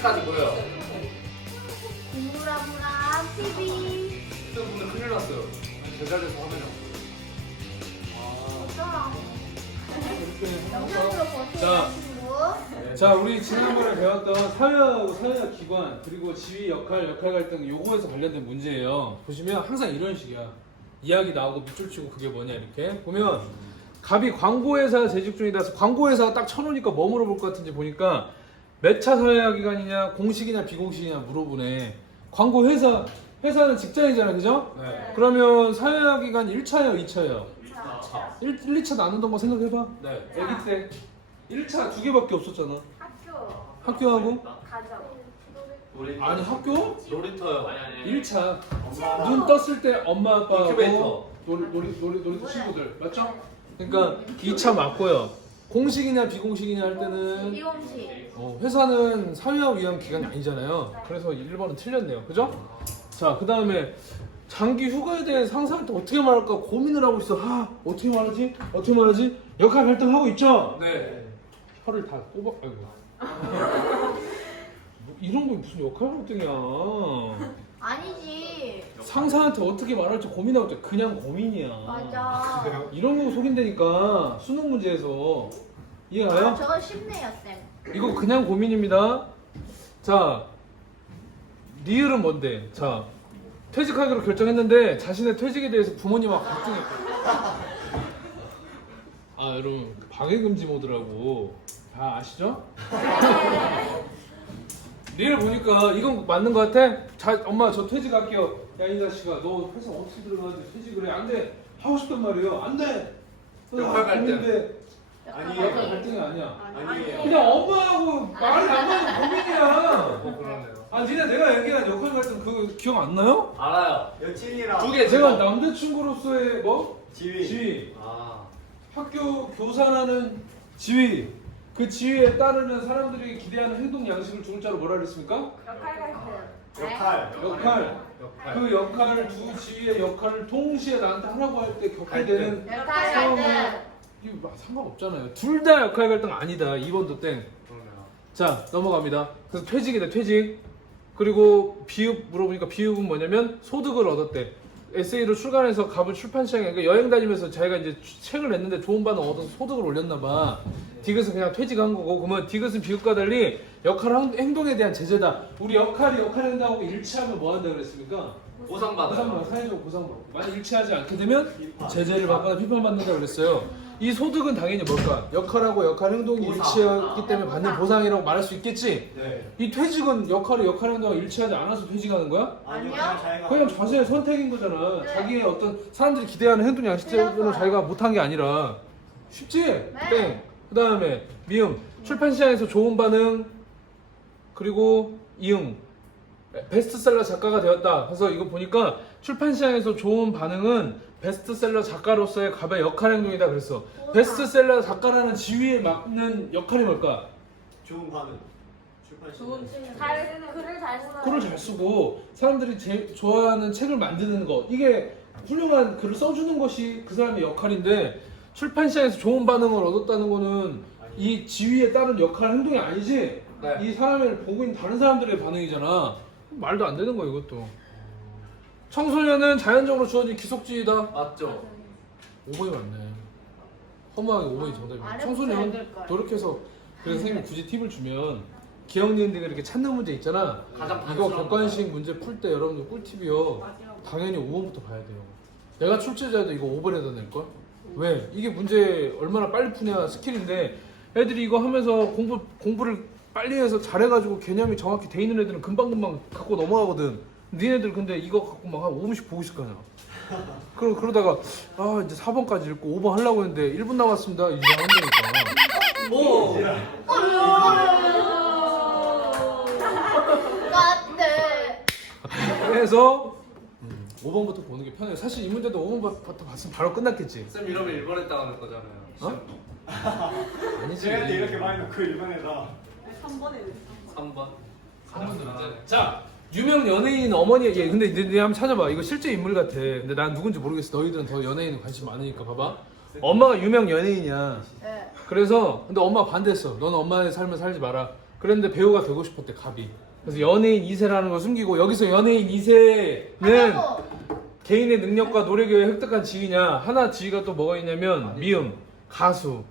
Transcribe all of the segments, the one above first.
TV까지 보여요. 무라무라 TV. 오늘 큰일 났어요. 제자리에서 화면이 어쩌라. 영상으로 자. 보세요, 친구. 자, 우리 지난번에 배웠던 사회하고 사회학 기관 그리고 지위 역할 갈등 요거에서 관련된 문제예요. 보시면 항상 이런 식이야. 이야기 나오고 밑줄 치고 그게 뭐냐 이렇게 보면 갑이 광고회사 재직 중이다 해서 광고회사가 딱 쳐놓으니까 뭐 물어볼 것 같은지 보니까 몇 차 사회학 기관이냐 공식이냐 비공식이냐 물어보네. 회사는 직장이잖아, 그죠? 네. 그러면 사회학 기관 1차예요 2차예요? 자, 1, 2차 나누던 거 생각해봐. 네. 애기 때 1차 2개밖에 없었잖아. 학교. 학교하고? 가정. 아니 학교? 놀이터요. 1차 눈 떴을 때 엄마 아빠하고 인큐베이터. 놀이터 친구들 맞죠? 그러니까 2차 맞고요. 공식이냐 비공식이냐 할 때는 비공식. 회사는 사회화 위한 기관이 아니잖아요. 그래서 1번은 틀렸네요. 그죠? 자, 그 다음에 장기 휴가에 대해 상상할 때 어떻게 말할까 고민을 하고 있어. 어떻게 말하지? 역할 갈등하고 있죠? 네. 혀를 다 꼽아. 아이고. 뭐 이런 거 무슨 역할 갈등이야. 아니지. 상사한테 어떻게 말할지 고민하고 있다. 그냥 고민이야. 맞아. 이런 거 속인다니까 수능 문제에서 이해가요? 저거 쉽네요, 쌤. 이거 그냥 고민입니다. 자, 리을은 뭔데? 자, 퇴직하기로 결정했는데 자신의 퇴직에 대해서 부모님하고 갈등했고. 여러분 방해금지 모드라고 다 아시죠? 리을 보니까 이건 맞는 것 같아? 엄마 저 퇴직할게요. 야 이 자식아 너 회사 어떻게 들어가는데 퇴직을 해? 안 돼. 하고 싶단 말이에요. 안 돼. 역할 갈등. 고민돼. 아니에요. 역할 갈등이 아니야. 아니에요. 그냥 엄마하고 말이 안 맞는 고민이야. 그러네요. 니네 내가 얘기한 역할 갈등 그거 기억 안 나요? 알아요. 여친이랑 두 개 제가 제가 남자친구로서의 뭐? 지위. 지위. 아. 학교 교사라는 지위. 그 지위에 따르는 사람들이 기대하는 행동 양식을 두 글자로 뭐라 그랬습니까? 역할 갈등. 역할. 역할. 그 역할을 두 지위의 역할을 동시에 나한테 하라고 할 때 겪게되는 역할 상황은 갈등. 이거 상관없잖아요. 둘 다 역할 갈등 아니다. 2번도 땡. 그러네요. 자, 넘어갑니다. 그래서 퇴직이다, 퇴직. 그리고 비읍 물어보니까 비읍은 뭐냐면 소득을 얻었대. 에세이로 출간해서 갑을 출판 시장에 그러니까 여행 다니면서 자기가 이제 책을 냈는데 좋은 반응 얻어서 소득을 올렸나 봐. 디귿은 그냥 퇴직한 거고 그러면 디귿은 비읍과 달리 역할 행동에 대한 제재다. 우리 역할이 역할 행동하고 일치하면 뭐 한다 그랬습니까? 보상받아요. 보상받아, 사회적으로 보상받고 만약 일치하지 않게 되면 제재를 받거나 비판받는다 그랬어요. 이 소득은 당연히 뭘까? 역할하고 역할 행동이 보상. 일치하기 때문에 받는 보상이라고 말할 수 있겠지? 네. 이 퇴직은 역할 행동과 일치하지 않아서 퇴직하는 거야? 아니요. 아니요. 자기가 그냥 자신의 선택인 거잖아. 네. 자기의 어떤 사람들이 기대하는 행동 양식대로 틀렸어요. 자기가 못한 게 아니라 쉽지? 땡. 그 다음에 미음 출판 시장에서 좋은 반응 그리고 이응 베스트셀러 작가가 되었다. 그래서 이거 보니까 출판 시장에서 좋은 반응은 베스트셀러 작가로서의 갑의 역할 행동이다 그랬어. 베스트셀러 작가라는 지위에 맞는 역할이 뭘까? 좋은 반응. 출판 좋은 시간. 글을 잘 쓰는. 글을 잘 쓰고 사람들이 제일 좋아하는 책을 만드는 거 이게 훌륭한 글을 써주는 것이 그 사람의 역할인데 출판 시장에서 좋은 반응을 얻었다는 거는 이 지위에 따른 역할 행동이 아니지. 네. 이 사람을 보고 있는 다른 사람들의 반응이잖아. 말도 안 되는 거야 이것도. 청소년은 자연적으로 주어진 기속지위다. 맞죠? 5번이 맞네. 허무하게 5번이 정답이야. 안 해보면 안 청소년 될걸. 노력해서 그래서 선생님이 굳이 팁을 주면 기억 니은들이 이렇게 찾는 문제 있잖아. 가장 이거 단순한 객관식 문제 풀 때 여러분들 꿀팁이요. 당연히 5번부터 봐야 돼요. 내가 출제자도 이거 5번에다 낼걸? 왜? 이게 문제 얼마나 빨리 푸냐 스킬인데 애들이 이거 하면서 공부를 빨리 해서 잘해가지고 개념이 정확히 돼 있는 애들은 금방금방 갖고 넘어가거든. 니네들 근데 이거 갖고 막 한 5분씩 보고 있을 거 아니야. 그러다가 이제 4번까지 읽고 5번 하려고 했는데 1분 남았습니다. 이제 한다니까. 오. 같네. 그래서 5번부터 보는 게 편해요. 사실 이 문제도 5번부터 봤으면 바로 끝났겠지. 쌤 이러면 1번에 따는 거잖아요. 어? 아니지. 제가 이렇게 많이 넣고 일반에다 3번. 3번 들었잖아. 자, 유명 연예인 어머니 근데 네 한번 찾아봐. 이거 실제 인물 같아. 근데 난 누군지 모르겠어. 너희들은 더 연예인 관심 많으니까 봐봐. 엄마가 유명 연예인이야. 네. 그래서 근데 엄마가 반대했어. 너는 엄마의 삶을 살지 마라. 그런데 배우가 되고 싶었대 갑이. 그래서 연예인 2세라는 걸 숨기고 여기서 연예인 2세는 개인의 능력과 노력에 의해 획득한 지위냐 하나 지위가 또 뭐가 있냐면 미음 가수.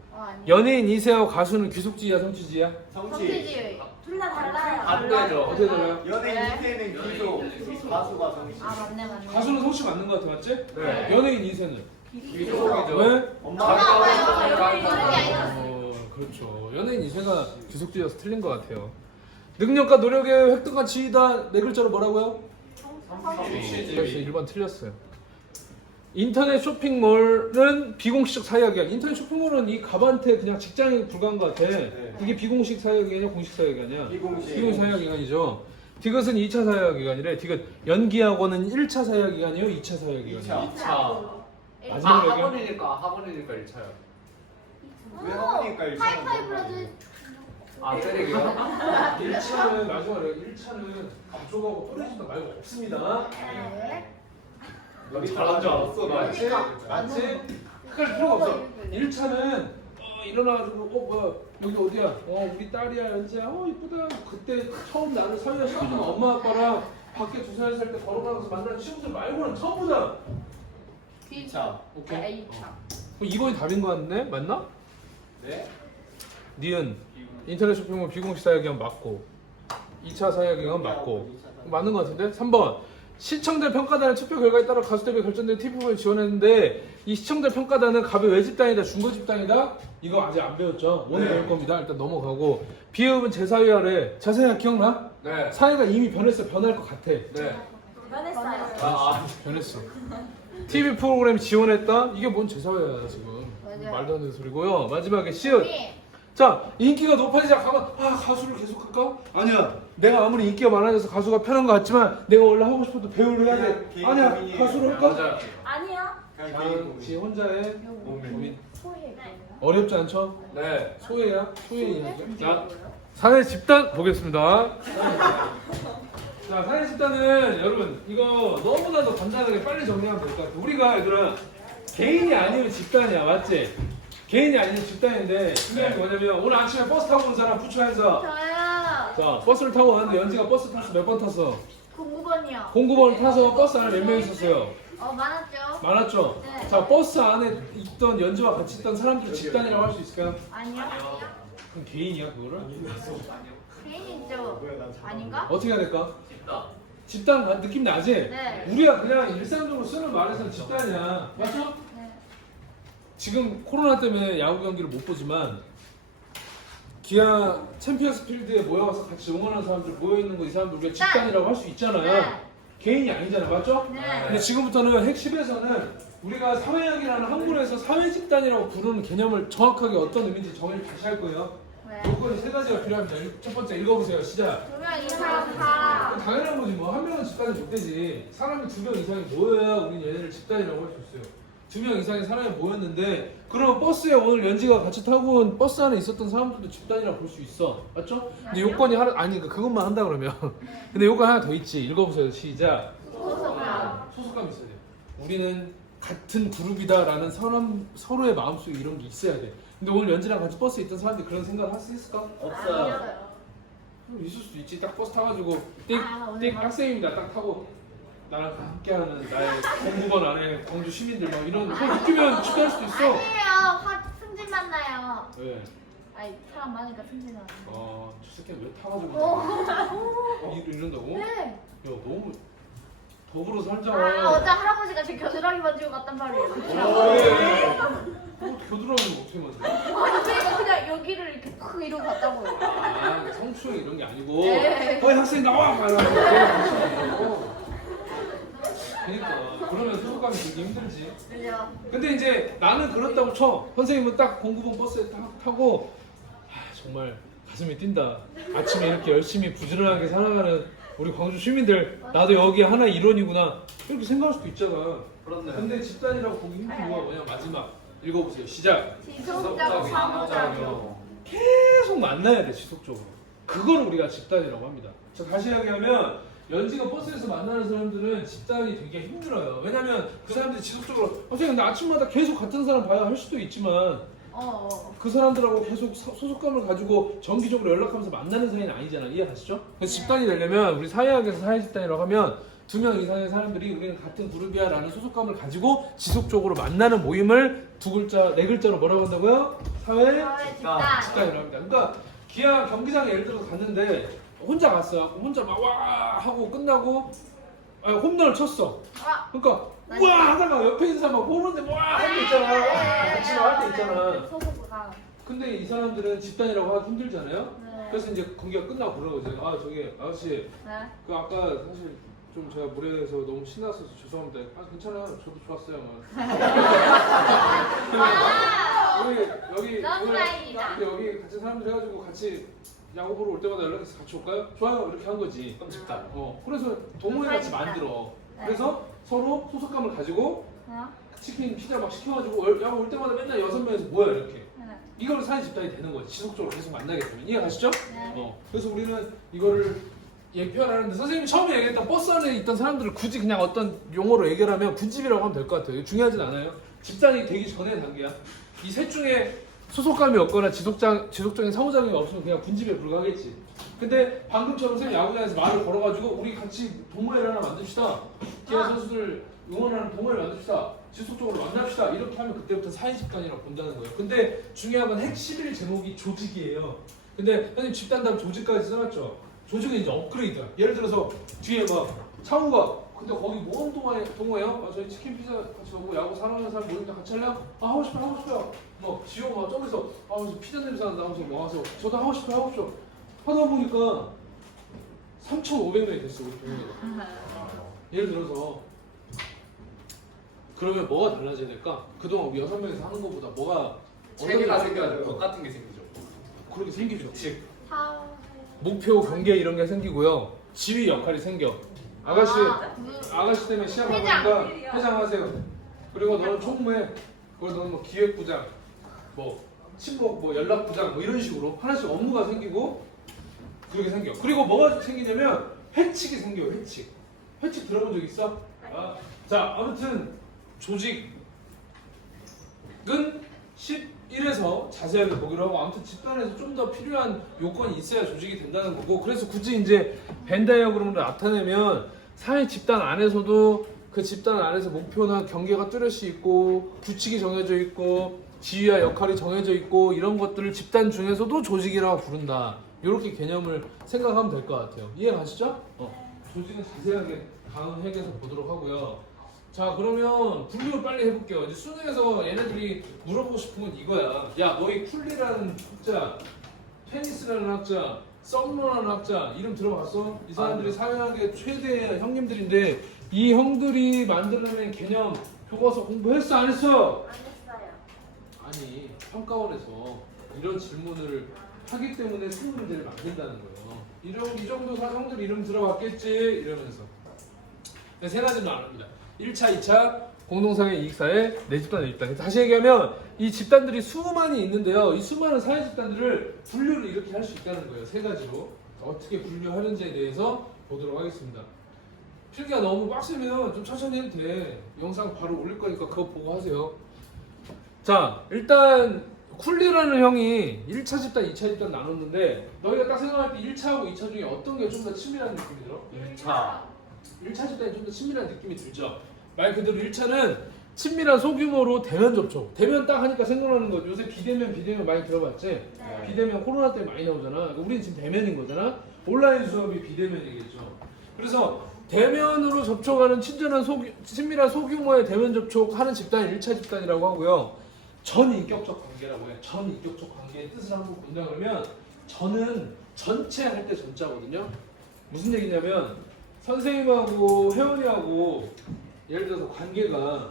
연예인 2세하고 가수는 귀속지위야 성취지위야? 성취. 둘 다 달라요. 반대죠. 어떻게 달라요? 연예인 네. 2세는 기소, 가수가 성취. 아 맞네. 가수는 성취 맞는 것 같아 맞지? 네. 연예인 2세는 귀속이죠. 왜? 엄마가 그렇죠. 연예인 2세가 귀속지위여서 틀린 것 같아요. 능력과 노력에 획득한 지위다 네 글자로 뭐라고요? 그래서 1번 틀렸어요. 인터넷 쇼핑몰은 비공식 사회학이야. 인터넷 쇼핑몰은 이 갑한테 그냥 직장에 불과한 것 같아. 이게 비공식 사회학이냐 공식 사회학이냐? 비공식. 사회학기관이죠. 디귿은 2차 사회학기관이래. 디귿 연기학원은 1차 사회학기관이요? 2차 사회학기관이요? 2차. 마지막으로 얘기해. 학원이니까 1차요. 왜 하니까 하이파이브라도 아, 때리기요? 1차는 마지막으로 1차는 앞쪽하고 떨어진다 말고 없습니다. 네. 너 잘한 줄 알았어, 나. 맞지? 맞지? 헷갈릴 필요가 없어. 1차는 일어나가지고 뭐야 여기 어디야? 우리 딸이야 연지야. 이쁘다. 그때 처음 나를 사회화시켜준 엄마 아빠랑 밖에 2살 살 때 걸어가면서 만난 친구들 말고는 처음 보자. 2차. 오케이. 네, 그럼 2번이 답인 거 같네? 맞나? 네. 니은 인터넷 쇼핑몰 비공식 사회학기관 맞고 2차 사회학기관 맞고 맞는 거 같은데? 3번 시청자 평가단의 투표 결과에 따라 가수 데뷔 결정된 TV를 지원했는데 이 시청자 평가단은 갑의 외 집단이다 중거 집단이다? 이거 아직 안 배웠죠? 오늘 네. 배울 겁니다. 일단 넘어가고 비읍은 제사회하래. 제사회하 기억나? 네. 사회가 이미 변했어. 변할 것 같아. 네. 변했어요. 아, 변했어. TV 프로그램 지원했다? 이게 뭔 제사회야 지금. 맞아요. 말도 안 되는 소리고요. 마지막에 시읒. 자, 인기가 높아지자 가면 가수를 계속 할까? 아니야. 내가 아무리 인기가 많아져서 가수가 편한 것 같지만 내가 원래 하고 싶어도 배우를 해야 돼. 개인 아니야. 고민이에요. 가수를 할까? 맞아요. 아니요. 그냥 지 혼자의 고민. 소혜. 어렵지 않죠? 네. 소혜야? 소혜야. 자, 사내 집단 보겠습니다. 자, 사내 집단은 여러분 이거 너무나도 간단하게 빨리 정리하면 될 것 같아요. 우리가 얘들아 개인이 아니면 집단이야, 맞지? 개인이 아니면 집단인데 중요한 게 뭐냐면 오늘 아침에 버스 타고 온 사람 부처해서 저요. 자 버스를 타고 왔는데 연지가 버스 타서 몇 번 탔어? 09번이요. 09번을 타서 버스 안에 몇 명 있었어요? 많았죠? 많았죠? 네. 자 버스 안에 있던 연지와 같이 있던 사람들 집단이라고 할 수 있을까요? 아니요. 그럼 개인이야 그거를? 개인이죠. 아닌가? 어떻게 해야 될까? 집단 느낌 나지? 네. 우리가 그냥 일상적으로 쓰는 말에서는 집단이야. 맞죠? 네. 지금 코로나 때문에 야구 경기를 못 보지만 기아 챔피언스 필드에 모여와서 같이 응원하는 사람들 모여있는 거 이 사람들 우리가 집단이라고 할 수 있잖아요. 네. 개인이 아니잖아. 맞죠? 네. 근데 지금부터는 핵심에서는 우리가 사회학이라는 학문에서 사회집단이라고 부르는 개념을 정확하게 어떤 의미인지 정의를 다시 할 거예요. 네. 요건이 세 가지가 필요합니다. 첫 번째 읽어보세요. 시작. 2명 이상 다. 당연한 거지 뭐. 한 명은 집단이 못 되지. 사람이 2명 이상이 모여야 우린 얘네를 집단이라고 할 수 있어요. 2명 이상의 사람이 모였는데 그럼 버스에 오늘 연지가 같이 타고 온 버스 안에 있었던 사람들도 집단이라고 볼 수 있어. 맞죠? 근데 요건이 하나 아니 그것만 한다 그러면 근데 요건 하나 더 있지. 읽어보세요. 시작. 소속감이 있어야 돼. 우리는 같은 그룹이다라는 서로의 마음속에 이런 게 있어야 돼. 근데 오늘 연지랑 같이 버스에 있던 사람들이 그런 생각을 할 수 있을까? 아니요. 있을 수도 있지. 딱 버스 타가지고 오늘 띡 학생입니다. 딱 타고 나랑 함께하는 나의 공부번 안에 광주 시민들 막 이런 그걸 느끼면 취할 수도 있어. 아니에요. 확 승진 만나요. 왜? 아니 사람 많으니까 승진 안. 저 새끼는 왜 타가지고 이런다고? 네. 야 너무 더불어 살자. 어제 할아버지가 제 겨드랑이 만지고 갔단 말이에요. 겨드랑이는 어떻게 만져? 그러니까 그냥 여기를 이렇게 크 이러고 갔다고요. 성추행 이런 게 아니고 네. 어이 학생 나와! 말하고 그러니까 그러면 소속감이 되게 힘들지. 그죠? 근데 이제 나는 그렇다고 쳐. 선생님은 딱 09번 버스에 타고 정말 가슴이 뛴다. 아침에 이렇게 열심히 부지런하게 살아가는 우리 광주 시민들 나도 여기 하나의 일원이구나 이렇게 생각할 수도 있잖아. 그렇네. 근데 집단이라고 보기 힘든 이유가 뭐냐. 마지막 읽어보세요. 시작. 지속적 상호작용. 계속 만나야 돼. 지속적으로. 그걸 우리가 집단이라고 합니다. 자 다시 이야기하면 연지가 버스에서 만나는 사람들은 집단이 되게 힘들어요. 왜냐면 그 사람들이 지속적으로 선생님 근데 아침마다 계속 같은 사람 봐야 할 수도 있지만 그 사람들하고 계속 소속감을 가지고 정기적으로 연락하면서 만나는 사이는 아니잖아. 이해가시죠? 그래서 집단이 되려면 우리 사회학에서 사회 집단이라고 하면 2명 이상의 사람들이 우리는 같은 그룹이야 라는 소속감을 가지고 지속적으로 만나는 모임을 두 글자, 네 글자로 뭐라고 한다고요? 사회 집단. 집단이라고 합니다. 그러니까 기아 경기장에 예를 들어서 갔는데 혼자 갔어요. 혼자 막 와 하고 끝나고 홈런을 쳤어. 그러니까 우와 하다가 옆에 있는 사람 막 보는데 와 할 때 있잖아. 같이 할 때 있잖아. 소속감. 근데 이 사람들은 집단이라고 하기 힘들잖아요. 네. 그래서 이제 경기가 끝나고 그러는 거죠. 아 저기 아저씨 네. 그 아까 사실 좀 제가 무례해서 너무 신났어서 죄송합니다. 아 괜찮아요. 저도 좋았어요. 여기 너무 오늘 다행이다. 여기 같이 사람들 해가지고 같이 야구 보러 올 때마다 연락해서 같이 올까요? 좋아요. 이렇게 한 거지. 집단. 그래서 동호회 같이 만들어. 그래서 서로 소속감을 가지고 치킨, 피자 막 시켜가지고 야구 올 때마다 맨날 6명에서 모여 이렇게. 이걸로 사회 집단이 되는 거지. 지속적으로 계속 만나게 되면. 이해가시죠? 네. 그래서 우리는 이거를 표현하는데 선생님이 처음에 얘기했던 버스 안에 있던 사람들을 굳이 그냥 어떤 용어로 얘기를 하면 군집이라고 하면 될 것 같아요. 중요하진 않아요. 집단이 되기 전의 단계야. 이 셋 중에 소속감이 없거나 지속적인 상호작용이 없으면 그냥 군집에 불과하겠지. 근데 방금처럼 선생님 야구장에서 말을 걸어가지고 우리 같이 동호회를 하나 만듭시다. 기아 선수들 응원하는 동호회를 만듭시다. 지속적으로 만납시다. 이렇게 하면 그때부터 사회집단이라고 본다는 거예요. 근데 중요한 건 핵심일 제목이 조직이에요. 근데 선생님 집단 다음 조직까지 써놨죠. 조직은 이제 업그레이드야. 예를 들어서 뒤에 막 창우가 근데 거기 뭔 동호회요? 저희 치킨 피자 같이 먹고 야구 사랑하는 사람 모임도 같이 할래요? 하고 싶어요. 막 지호가 막 저기서 피자 냄새 난다 하면서 뭐 와서 저도 하고 싶어요. 하다 보니까 3,500명이 됐어 우리 동호회가. 예를 들어서 그러면 뭐가 달라져야 될까? 그동안 우리 6명이서 하는 것보다 뭐가 체계가 생겨야 것 같은 게 생기죠. 그렇게 생기죠. 즉 목표, 경계 이런 게 생기고요. 지휘 역할이 생겨. 아가씨 때문에 시합을 하니까 회장 하세요. 그리고 너는 총무해. 그리고 너는 뭐 기획부장, 뭐 친목, 뭐 연락부장, 뭐 이런 식으로 하나씩 업무가 생기고 그렇게 생겨. 그리고 뭐가 생기냐면 회칙이 생겨요. 회칙 들어본 적 있어? 자, 아무튼 조직은 11에서 자세하게 보기로 하고 아무튼 집단에서 좀 더 필요한 요건이 있어야 조직이 된다는 거고 그래서 굳이 이제 벤 다이어그램으로 나타내면 사회 집단 안에서도 그 집단 안에서 목표나 경계가 뚜렷이 있고 규칙이 정해져 있고 지위와 역할이 정해져 있고 이런 것들을 집단 중에서도 조직이라고 부른다. 이렇게 개념을 생각하면 될 것 같아요. 이해 가시죠? 조직은 자세하게 다음 핵에서 보도록 하고요. 자 그러면 분류를 빨리 해볼게요. 이제 수능에서 얘네들이 물어보고 싶은 건 이거야. 야 너희 쿨리라는 학자, 테니스라는 학자, 썸머라는 학자 이름 들어봤어? 이 사람들이 사회학의 최대 형님들인데 이 형들이 만들어낸 개념 교과서 공부했어 안 했어? 안 했어요. 아니 평가원에서 이런 질문을 하기 때문에 수능 문제를 만든다는 거예요. 이 정도 형들 이름 들어봤겠지 이러면서 세 가지는 안 합니다. 1차, 2차 공동사회, 이익사회, 내 집단, 내 집단. 다시 얘기하면 이 집단들이 수많이 있는데요. 이 수많은 사회 집단들을 분류를 이렇게 할 수 있다는 거예요. 세 가지로. 어떻게 분류하는지에 대해서 보도록 하겠습니다. 필기가 너무 빡세면 좀 천천히 해도 돼. 영상 바로 올릴 거니까 그거 보고 하세요. 자, 일단 쿨리라는 형이 1차 집단, 2차 집단 나눴는데 너희가 딱 생각할 때 1차하고 2차 중에 어떤 게 좀 더 친밀한 느낌이 들어? 1차 집단이 좀 더 친밀한 느낌이 들죠. 말 그대로 1차는 친밀한 소규모로 대면 접촉. 대면 딱 하니까 생각나는 거죠. 요새 비대면 많이 들어봤지? 네. 비대면 코로나 때문에 많이 나오잖아. 그러니까 우리는 지금 대면인 거잖아. 온라인 수업이 비대면이겠죠. 그래서 대면으로 접촉하는 친밀한 소규모의 대면 접촉하는 집단이 1차 집단이라고 하고요. 전인격적 관계라고 해요. 전인격적 관계의 뜻을 한번 본다 그러면 전은 전체 할 때 전자거든요. 무슨 얘기냐면 선생님하고 혜원이하고 예를 들어서 관계가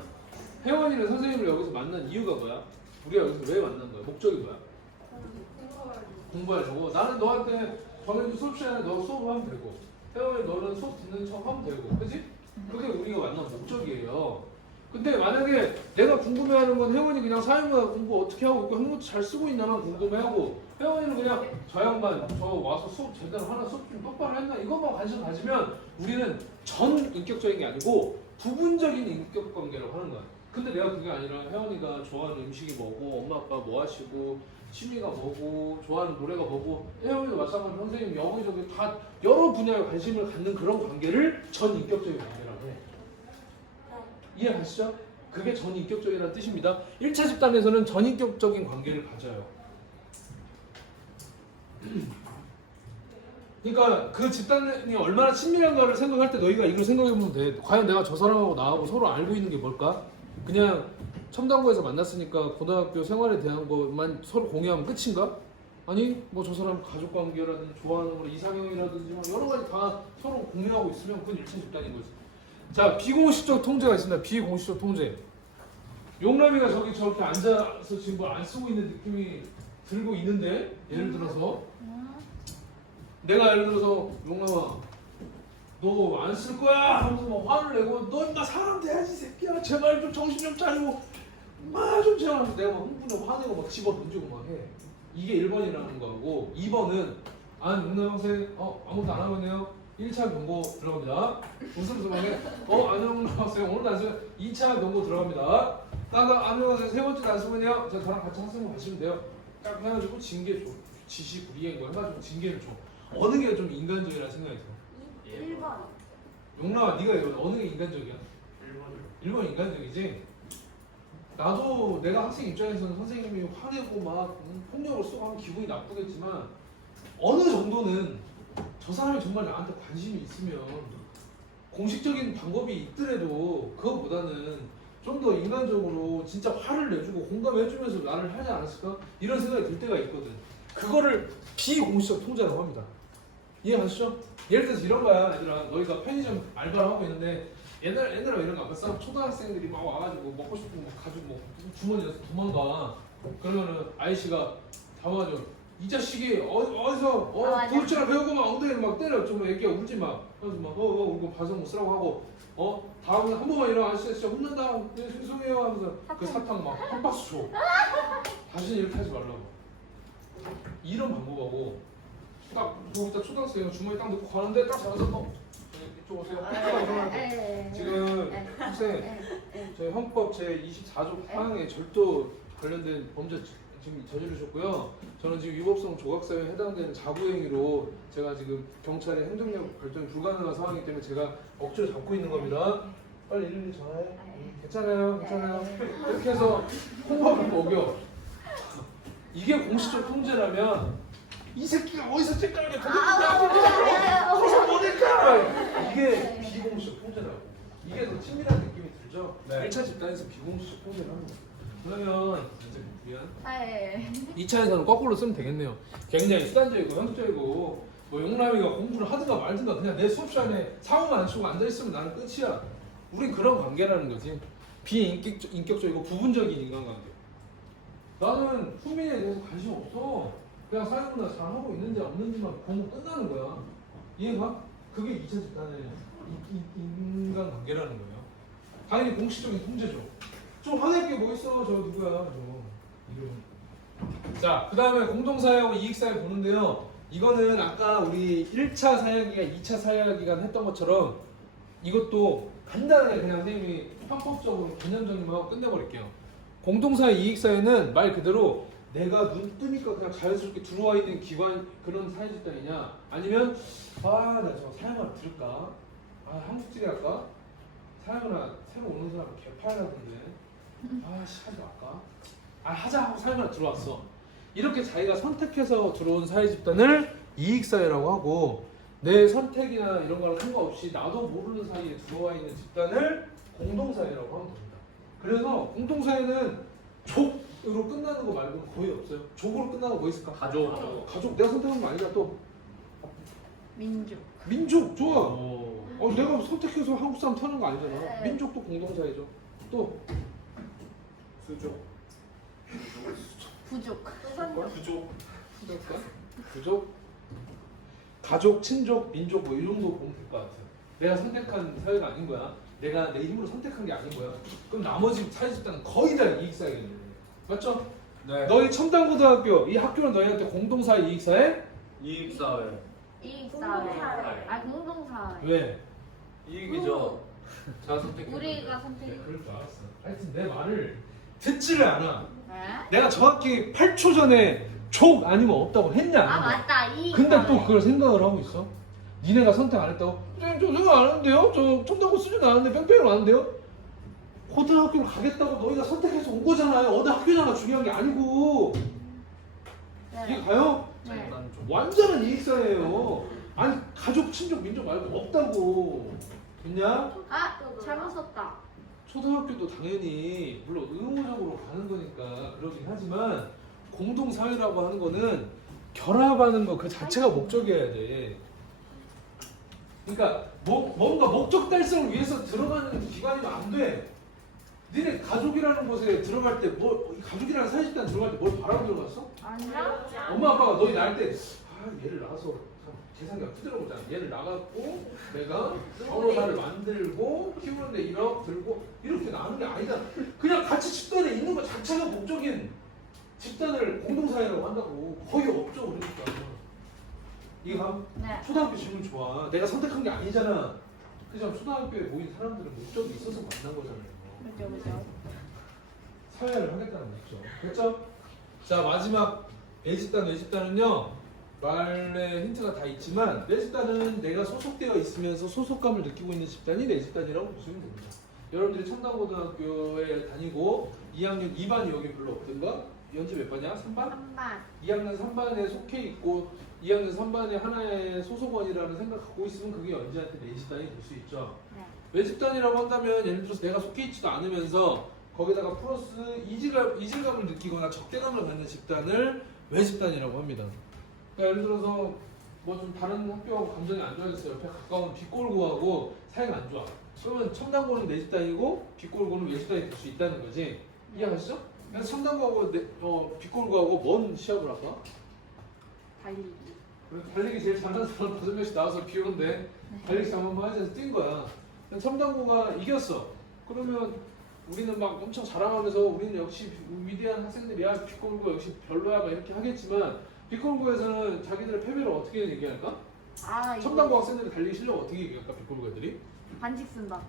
혜원이는 선생님을 여기서 만난 이유가 뭐야? 우리가 여기서 왜 만난 거야? 목적이 뭐야? 공부하려고. 나는 너한테 정해준 수업 시간에 너 수업하면 되고 혜원이 너는 수업 듣는 척 하면 되고 그지? 그게 우리가 만난 목적이에요. 근데 만약에 내가 궁금해하는 건 혜원이 그냥 사회문화 공부 어떻게 하고 있고 한국어 잘 쓰고 있나만 궁금해하고 혜원이는 그냥 저 양반 저 와서 수업 제대로 하나 수업 좀 똑바로 했나 이것만 관심 가지면 우리는 전 인격적인 게 아니고 부분적인 인격 관계라고 하는 거야. 근데 내가 그게 아니라 혜원이가 좋아하는 음식이 뭐고 엄마 아빠 뭐 하시고 취미가 뭐고 좋아하는 노래가 뭐고 혜원이도 마찬가지로 선생님 여기저기 다 여러 분야에 관심을 갖는 그런 관계를 전인격적인 관계라고 해. 이해가시죠? 그게 전인격적이라는 뜻입니다. 1차 집단에서는 전인격적인 관계를 가져요. 그러니까 그 집단이 얼마나 친밀한가를 생각할 때 너희가 이걸 생각해보면 돼. 과연 내가 저 사람하고 나하고 서로 알고 있는 게 뭘까? 그냥 첨단고에서 만났으니까 고등학교 생활에 대한 것만 서로 공유하면 끝인가? 아니 뭐 저 사람 가족관계라든지 좋아하는 거 이상형이라든지 뭐 여러 가지 다 서로 공유하고 있으면 그건 1차 집단인 거지. 자, 비공식적 통제가 있습니다. 비공식적 통제. 용남이가 저렇게 앉아서 지금 뭘 안 쓰고 있는 느낌이 들고 있는데 예를 들어서 내가 예를 들어서 용남아 너 안 쓸 거야 하면서 막 화를 내고 너 인마 사람 돼야지 새끼야 제발 좀 정신 좀 차리고 막 좀 지나가면서 내가 막 흥분하고 화내고 막 집어 던지고 막 해. 이게 1번이라는 거고 2번은 아니 용남 학생 아무것도 안 하면요 1차 경고 들어갑니다. 웃으면서 막 해. 안녕 학생 오늘도 안 쓰면 2차 경고 들어갑니다. 안녕 학생 세 번째 안 쓰면요 저랑 같이 학생부 가시면 돼요. 딱 해가지고 징계 줘. 지시 불이행 거 해가지고 징계를 줘. 어느 게 좀 인간적이라는 생각이 들어? 1번. 용남아 네가 어느 게 인간적이야? 1번 인간적이지? 나도 내가 학생 입장에서는 선생님이 화내고 막 폭력을 쓰고 하면 기분이 나쁘겠지만 어느 정도는 저 사람이 정말 나한테 관심이 있으면 공식적인 방법이 있더라도 그것보다는 좀 더 인간적으로 진짜 화를 내주고 공감해주면서 나를 하지 않았을까? 이런 생각이 들 때가 있거든. 그거를 비공식적 통제라고 합니다. 이해가시죠? 예를 들어서 이런 거야 얘들아. 너희가 편의점 알바를 하고 있는데 옛날에 이런 거 안 봤어? 초등학생들이 막 와가지고 먹고 싶은 거 가지고 뭐 주머니에서 도망가. 그러면은 아이씨가 다 와가지고 이 자식이 어디서 맞아. 도치라 배우고 막 엉덩이를 막 때려. 좀 애기가 울지 마. 그래서 막 울고 반성 못 쓰라고 하고 다음에 한 번만 일어나 아저씨 진짜 혼난다. 네, 죄송해요 하면서 그 사탕 막 한 박스 줘. 다시는 이렇게 하지 말라고. 이런 방법하고 딱 거기다 초등학생 주머니 딱 넣고 가는데 딱 잡아서 이쪽 오세요. 지금 학생 저희 헌법 제 24조 하항에 절도 관련된 범죄 지금 저지르셨고요. 저는 지금 위법성 조각사유에 해당되는 자부행위로 제가 지금 경찰의 행정력 발동이 불가능한 상황이기 때문에 제가 억지로 잡고 있는 겁니다. 빨리 112 전화해. 괜찮아요, 괜찮아요. 이렇게 해서 홍보를 먹여. 이게 공식적 통제라면 이 새끼가 어디서 찌까리게 어디서 보니까 이게 비공식 통제라고. 이게 더 친밀한 느낌이 들죠? 네. 1차 집단에서 비공식 통제를 하는 거예요. 그러면 이제 미안. 네. 2차에서는 거꾸로 쓰면 되겠네요. 굉장히 수단적이고 형식적이고 뭐 용남이가 공부를 하든가 말든가 그냥 내 수업 시간에 사고만 안 치고 앉아있으면 나는 끝이야. 우린 그런 관계라는 거지. 비인격적이고 부분적인 인간관계. 나는 훈민에 대해서 관심 없어. 그냥 사회문화 잘하고 있는지 없는지만 보면 끝나는 거야. 이해가? 그게 2차 집단의 인간관계라는 거예요. 당연히 공식적인 통제죠. 좀 화낼 게 뭐 있어? 저 누구야? 저 이름. 자, 그 다음에 공동사회하고 이익사회 보는데요. 이거는 아까 우리 1차 사회기간, 2차 사회기간 했던 것처럼 이것도 간단하게 그냥 선생님이 편법적으로 개념적인만 하고 끝내버릴게요. 공동사회, 이익사회는 말 그대로 내가 눈 뜨니까 그냥 자연스럽게 들어와 있는 기관 그런 사회 집단이냐 아니면 나 저 사회문화 들을까? 한국지리 할까? 사회문화 새로 오는 사람 개파라던데 하지 말까? 하자 하고 사회문화 들어왔어. 이렇게 자기가 선택해서 들어온 사회 집단을 이익사회라고 하고 내 선택이나 이런 거랑 상관없이 나도 모르는 사이에 들어와 있는 집단을 공동사회라고 하면 됩니다. 그래서 공동사회는 족으로 끝나는 거 말고는 거의 없어요. 족으로 끝나는 거 뭐 있을까? 가족 내가 선택한 거 아니라 또 민족 좋아. 내가 선택해서 한국 사람 타는 거 아니잖아. 네. 민족도 공동사회죠. 또 수족. 부족. 부족, 가족, 친족, 민족 뭐 이 정도 보면 될 것 같아요. 내가 선택한 사회가 아닌 거야. 내가 내 힘으로 선택한 게 아닌 거야. 그럼 나머지 사회 집단은 거의 다 이익사회겠네. 맞죠? 네. 너희 첨단고등학교 이 학교는 너희한테 공동사회, 이익사회? 이익사회. 이익사회. 공동사회. 왜? 이익이죠. 제가 선택해. 우리가 선택. 그럴 줄 알았어. 하여튼 내 말을 듣지를 않아. 네? 내가 정확히 8초 전에 족 아니면 없다고 했냐? 안 아 했냐? 맞다 이. 근데 또 그걸 생각을 하고 있어? 니네가 선택 안 했다고? 저 생각 안 하는데요? 저 첨단고 쓰지도 않았는데 뺑뺑이를 왔는데요? 고등학교를 가겠다고 너희가 선택해서 온 거잖아요. 어느 학교냐가 중요한 게 아니고. 이게 네. 가요? 네. 난 좀. 완전한 이익사예요. 아니 가족, 친족, 민족 말고 없다고. 됐냐? 아 잘못 썼다. 초등학교도 당연히 물론 의무적으로 가는 거니까 그러긴 하지만 공동사회라고 하는 거는 결합하는 거 그 자체가 목적이어야 돼. 그러니까 뭔가 목적 달성을 위해서 들어가는 기관이면 안 돼. 니네 가족이라는 곳에 들어갈 때 가족이라는 사회집단 들어갈 때 뭘 바라고 들어갔어? 아니야? 엄마 아빠가 너희 낳을 때 얘를 낳아서 계산기가 푸들어보잖아. 얘를 낳았고 내가 변호사를 만들고 키우는데 1억 들고 이렇게 나누는 게 아니다. 그냥 같이 집단에 있는 것 자체가 목적인 집단을 공동사회라고 한다고. 거의 없죠. 그러니까 이거 네. 초등학교 질문 좋아. 내가 선택한 게 아니잖아. 그냥 초등학교에 모인 사람들은 목적이 있어서 만난 거잖아요. 그죠 그죠. 사회를 하겠다는 목적. 그렇죠? 자 마지막 외집단은요 말에 힌트가 다 있지만 외집단은 내가 소속되어 있으면서 소속감을 느끼고 있는 집단이 내집단이라고 보시면 됩니다. 여러분들이 첨단고등학교에 다니고 2학년 2반이 여기 별로 없던가? 연지 몇 반이야? 3반? 3반. 2학년 3반에 속해 있고 2학년 3반에 하나의 소속원이라는 생각 갖고 있으면 그게 연지한테 내집단이 될 수 있죠. 네. 외집단이라고 한다면 예를 들어서 내가 속해 있지도 않으면서 거기다가 플러스 이질감을 느끼거나 적대감을 갖는 집단을 외집단이라고 합니다. 그러니까 예를 들어서 뭐 좀 다른 학교하고 감정이 안 좋아졌어요. 옆에 가까운 빗골고하고 사이가 안 좋아. 그러면 첨단고는 내집단이고 빗골고는 외집단이 될 수 있다는 거지. 이해하시죠? 그래서 첨단고하고 빗골고하고 뭔 시합을 할까? 달리기. 달리기 제일 잘하는 사람 5명씩 나와서 비오는데 달리기 한번 하자 해서 뛴 거야. 첨단고가 이겼어. 그러면 우리는 막 엄청 자랑하면서 우리는 역시 위대한 학생들이야. 빗골고 역시 별로야 막 이렇게 하겠지만 빗골고에서는 자기들의 패배를 어떻게 얘기할까? 아 이거 첨단고 학생들의 달리기 실력 어떻게 얘기할까? 빗골고 애들이? 반칙 쓴다.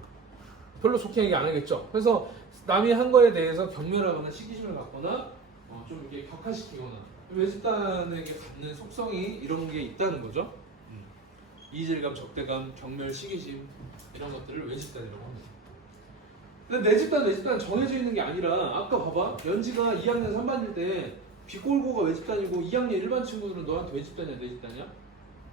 별로 좋게 얘기 안 하겠죠. 그래서 남이 한 거에 대해서 경멸하거나 시기심을 갖거나 좀 이렇게 격화시키거나 외집단에게 갖는 속성이 이런 게 있다는 거죠. 이질감, 적대감, 경멸, 시기심 이런 것들을 외집단이라고 합니다. 근데 내집단 정해져 있는 게 아니라 아까 봐봐. 연지가 2학년 3반일 때 빗골고가 외집단이고 2학년 1반 친구들은 너한테 외집단이야 내집단이야?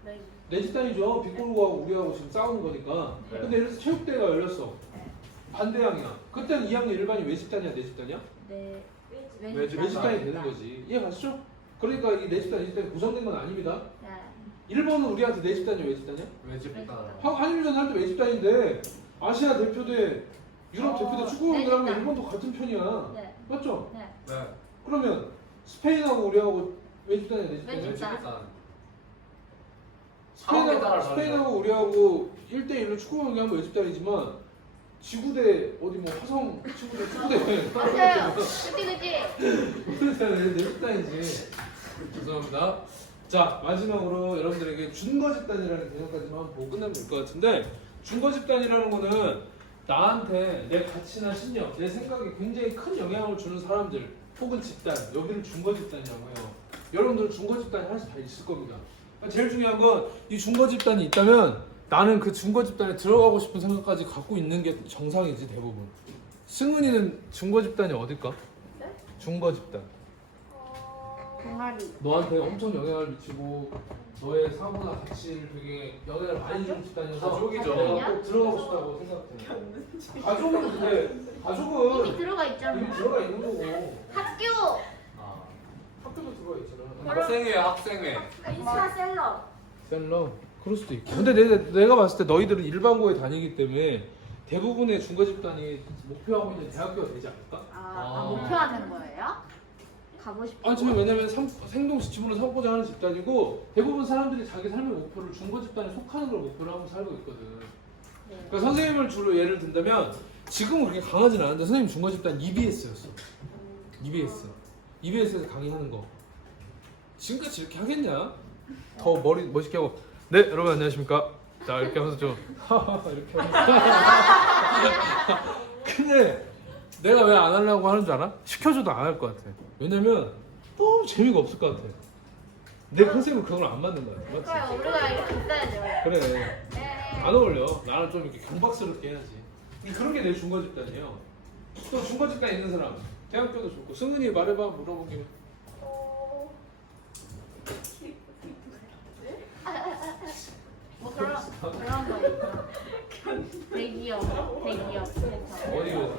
네. 내집단이죠. 빗골고하고 우리하고 지금 싸우는 거니까. 네. 근데 예를 들어서 체육대회가 열렸어. 네. 반대항이야. 그때는 2학년 1반이 외집단이야 내집단이야? 네. 외집단이 되는 거지. 이해 가시죠? 그러니까 이 내집단이 구성된 건 아닙니다. 네. 일본은 우리한테 내집단이야 외집단이야? 외집단. 한일전 할 때 외집단인데 아시아 대표대, 유럽 대표대 축구경기를 하면 내집단. 일본도 같은 편이야. 네. 맞죠? 네. 네. 그러면 스페인하고 우리하고 외집단이야 내집단이야? 외집단. 외집단. 상황에 따라 스페인하고 우리하고 1대1로 축구 경기 하면 외집단이지만 지구대 어디 뭐 화성 친구들 축구대 맞아요. 그치. 내집단이지. 죄송합니다. 자 마지막으로 여러분들에게 준거집단이라는 개념까지만 한번 보고 끝내면 될 것 같은데 준거집단이라는 거는 나한테 내 가치나 신념, 내 생각에 굉장히 큰 영향을 주는 사람들 혹은 집단 여기를 준거집단이라고 해요. 여러분들은 준거집단이 하나씩 다 있을 겁니다. 제일 중요한 건 이 준거집단이 있다면 나는 그 준거집단에 들어가고 싶은 생각까지 갖고 있는 게 정상이지 대부분. 승은이는 준거집단이 어딜까? 네? 준거집단. 동아리. 너한테 엄청 영향을 미치고 너의 사고나 가치를 되게 영향을 많이 주는 집단이어서 가족이죠. 내가 꼭 들어가고 싶다고 생각해. 가족은 근데 가족은 이미 들어가 이미 있잖아. 들어가 있는 거고 학교. 아. 학교도 들어가 있잖아. 학생회 학생회. 인스타셀러. 셀러 그럴 수도 있고. 근데 내가 봤을 때 너희들은 일반고에 다니기 때문에 대부분의 중거집단이 목표하고 있는 대학교가 되지 않을까? 아, 목표하는 거예요? 가고 싶어. 아니 저는 왜냐면 생동 지침으로 삼고자 하는 집단이고 대부분 사람들이 자기 삶의 목표를 중거집단에 속하는 걸 목표로 하고 살고 있거든. 네. 그러니까 선생님을 주로 예를 든다면 지금은 그렇게 강하진 않은데 선생님 중거집단 EBS였어. EBS에서 강의하는 거. 지금까지 이렇게 하겠냐? 더 머리 멋있게 하고 네 여러분 안녕하십니까? 자 이렇게 하면서 좀 이렇게 하면서 근데 내가 왜 안 하려고 하는 줄 알아? 시켜줘도 안 할 것 같아. 왜냐면 너무 재미가 없을 것 같아. 내 컨셉은 그걸 안 맞는 거야. 그래 맞지? 우리가 이렇게 있어야죠. 그래. 네. 안 어울려. 나는 좀 이렇게 경박스럽게 해야지. 그런 게 내 중거 집단이에요. 또 중거 집단 있는 사람. 대학교도 좋고. 승은이 말해봐. 물어보기만. 뭐 그런 거 있잖아. 대기업 회사. 어디 회사?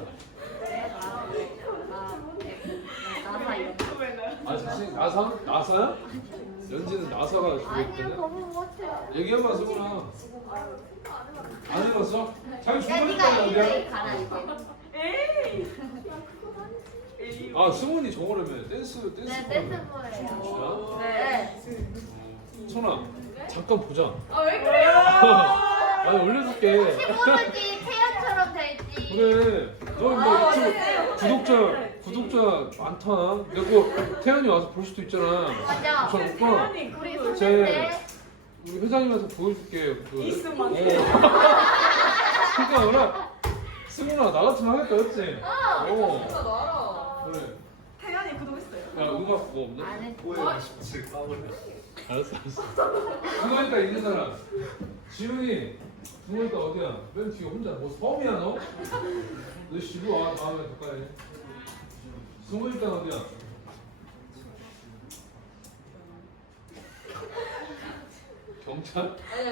나사 이런 거. 아 자신 나사? 나사야? 연지는 나사가 아니요 주겠다네. 거부 못해요. 얘기해봐 승훈아. 안 해봤어? 자기 중거 네가 집단이 어디야? 이제 가라 이제. 아 승훈이 저거라며 댄스 네 댄스부예요. 네. 선아 잠깐 보자. 왜 그래요? 아니 올려줄게. 친구들끼리 태연처럼 될지. 그래. 너 뭐 유튜브 구독자 많다. 내가 태연이 와서 볼 수도 있잖아. 맞아. 저 오빠 우리 제 손님들. 우리 회장님한테 보여줄게. 그. 있으면 그러니까 누나 승훈아 나 같으면 하겠다 했지. 그래. 태연이 구독했어요. 야 음악 그거 없나? 안 했어. 오해가 싶지 까버려. 알았어. 중간이니까 있는 사람. 지훈이 중간이니까 어디야? 맨 뒤에 혼자 뭐 섬이야 너? 너 집에 와 다음에 가까이. 중간이니까 어디야? 경찰? 아니.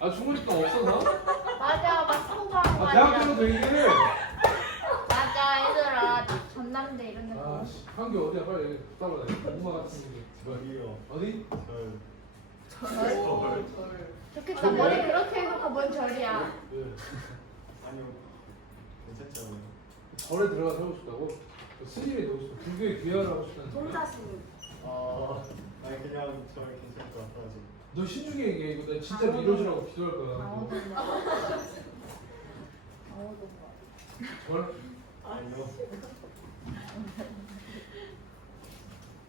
아 중간이니까 없어 나? 맞아 막 소방. 아 대학교도 되게. 맞아 얘들아 전남대 이런 데. 아씨 한개 어디야 빨리 여기 붙잡아라. 엄마 같은 게. 저기요. 어디? 좋겠다. 머리 그렇게 해놓고 뭔 절이야. 네. 아니요. 괜찮잖아요. 절에 들어가서 하고 싶다고? 스님이 되고 싶어. 불교에 귀화를 하고 싶다는. 동자신. 아니 그냥 저 괜찮을 것 같아가지고. 너 신중히 얘기해. 이거 나 진짜 이루어지라고 기도할 거야. 절? 아니요.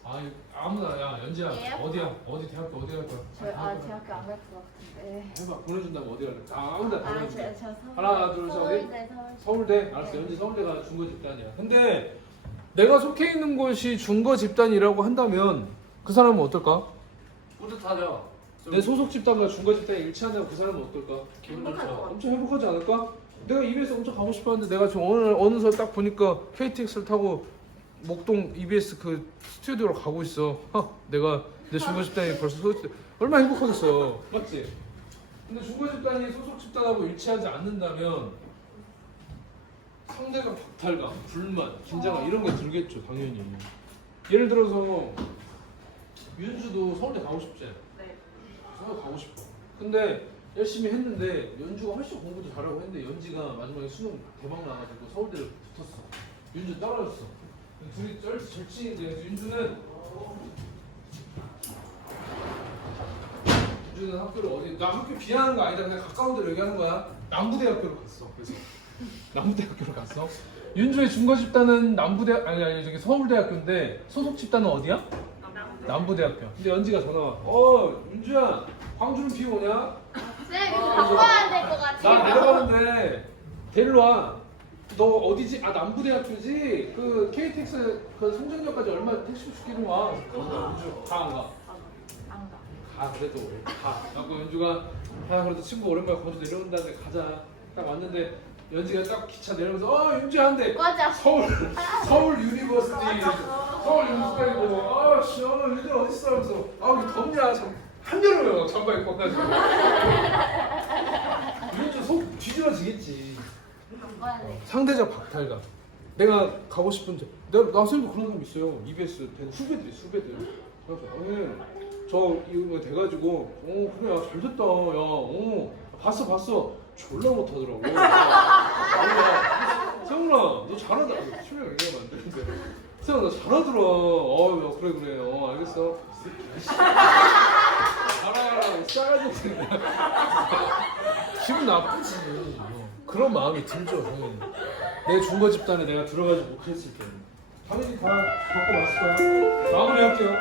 아 아무나 야 연지야 예? 어디야? 어디 대학교 어디 갈 거야? 대학교 안 갈 것 같은데. 해봐 보내준다면 어디 갈래? 아무나 보내줄게. 저 서울. 하나, 둘, 셋, 어디? 서울대. 서울대? 알았어. 연지 서울대가 중거 집단이야. 근데 내가 속해 있는 곳이 중거 집단이라고 한다면 그 사람은 어떨까? 뿌듯하죠. 내 소속 집단과 중거 집단이 일치한다면 그 사람은 어떨까? 기분 행복할 것 좋죠. 같아. 엄청 행복하지 않을까? 내가 EBS 엄청 가고 싶었는데 내가 지금 어느새 딱 보니까 KTX를 타고 목동 EBS 그 스튜디오로 가고 있어. 내가 내 중거 집단이 벌써 소속 집단 얼마나 행복하겠어. 맞지? 근데 중거 집단이 소속 집단하고 일치하지 않는다면 상대방 박탈감, 불만, 긴장감 이런 게 들겠죠 당연히. 예를 들어서 윤주도 서울대 가고 싶지? 네. 서울 가고 싶어. 근데 열심히 했는데 연주가 훨씬 공부도 잘하고 했는데 연지가 마지막에 수능 대박 나가지고 서울대를 붙었어. 윤주 떨어졌어. 둘이 절친인데 윤주는 학교를 어디 나 학교 비하하는 거 아니다. 그냥 가까운 데로 얘기하는 거야. 남부대학교로 갔어. 그래서 남부대학교로 갔어. 윤주의 중거 집단은 아니 저기 서울대학교인데 소속 집단은 어디야? 남부대학교. 근데 연지가 전화 와. 윤주야 광주는 비 오냐? 쌤 이거 바꿔야 될 것 같아. 나 내려가는데 데리러 와. 너 어디지? 아 남부대학교지? 그 KTX 그 송정역까지 얼마 택시 줄기는 와. 윤주 가 안 가? 안 가. 가 그래도 가. 그래서 연주가 그래도 친구 오랜만에 광주 내려온다는데 가자. 딱 왔는데 연지가 딱 기차 내려오면서 윤주야 한대. 맞아. 서울 유니버시티 서울 연수까지고 아씨 윤주 어딨어? 하면서 우리 덥냐? 참 한여름에 막 잠바 입고 가지고 윤주 속 뒤집어지겠지. 바꿔야 돼. 상대적 박탈감. 내가 가고 싶은데 내가 나선생님도 그런 사람 있어요. EBS 된 후배들. 그래서 저 이거 돼가지고 그래 잘 됐다 야 봤어 졸라 못하더라고. 세훈아 너 잘하다. 실명 얘기하면 안 되는데 세훈아 너 잘하더라. 야 그래 알겠어. 알아요 싸가지 없네. 기분 나쁘지. 그런 마음이 들죠 당연히. 내 중거 집단에 내가 들어가지 못했을 때 당연히 다 겪어봤을 거야. 마무리할게요.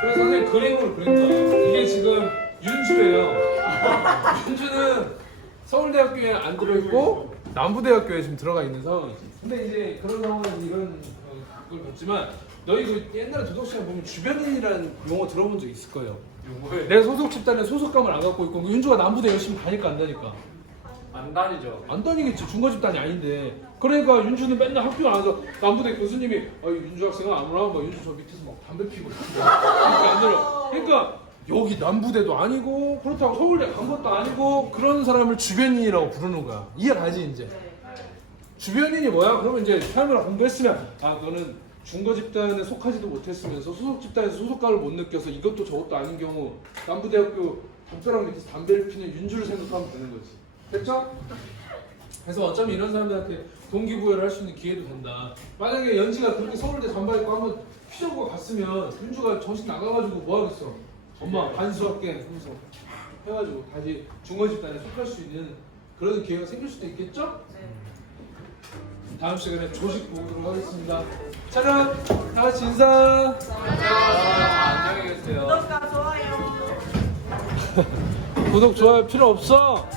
그래서 선생님 그림으로 그린 거예요. 이게 지금 윤주예요. 윤주는 서울대학교에 안 들어있고 남부대학교에 지금 들어가 있는 상황이지. 근데 이제 그런 상황에서 이런 걸 봤지만 너희 그 옛날에 도덕 시간 보면 주변인이라는 용어 들어본 적 있을 거예요. 요거에 내 소속 집단에 소속감을 안 갖고 있고 윤주가 남부대 열심히 다니까 안 다니까? 안 다니죠. 안 다니겠지. 중거 집단이 아닌데. 그러니까 윤주는 맨날 학교 안와서 남부대 교수님이 윤주 학생은 안 오나? 막 윤주 저 밑에서 막 담배 피고 이렇게 안 들어. 그러니까 여기 남부대도 아니고 그렇다고 서울대 간 것도 아니고 그런 사람을 주변인이라고 부르는 거야. 이해가지 이제. 주변인이 뭐야? 그러면 이제 사람이랑 공부했으면 너는 중거 집단에 속하지도 못했으면서 소속 집단에서 소속감을 못 느껴서 이것도 저것도 아닌 경우 남부대학교 담벼락 밑에서 담배를 피는 윤주를 생각하면 되는 거지. 됐죠? 그래서 어쩌면 이런 사람들한테 동기부여를 할 수 있는 기회도 된다. 만약에 연지가 그렇게 서울대 잠바 입고 한번 휘저고 갔으면 윤주가 정신 나가가지고 뭐 하겠어? 엄마 반수할게 하면서 해가지고 다시 중거 집단에 속할 수 있는 그런 기회가 생길 수도 있겠죠? 다음 시간에 조식 보도록 하겠습니다. 차렷! 다 같이 인사! 안녕히 계세요. 구독과 좋아요. 구독, 좋아요 필요 없어!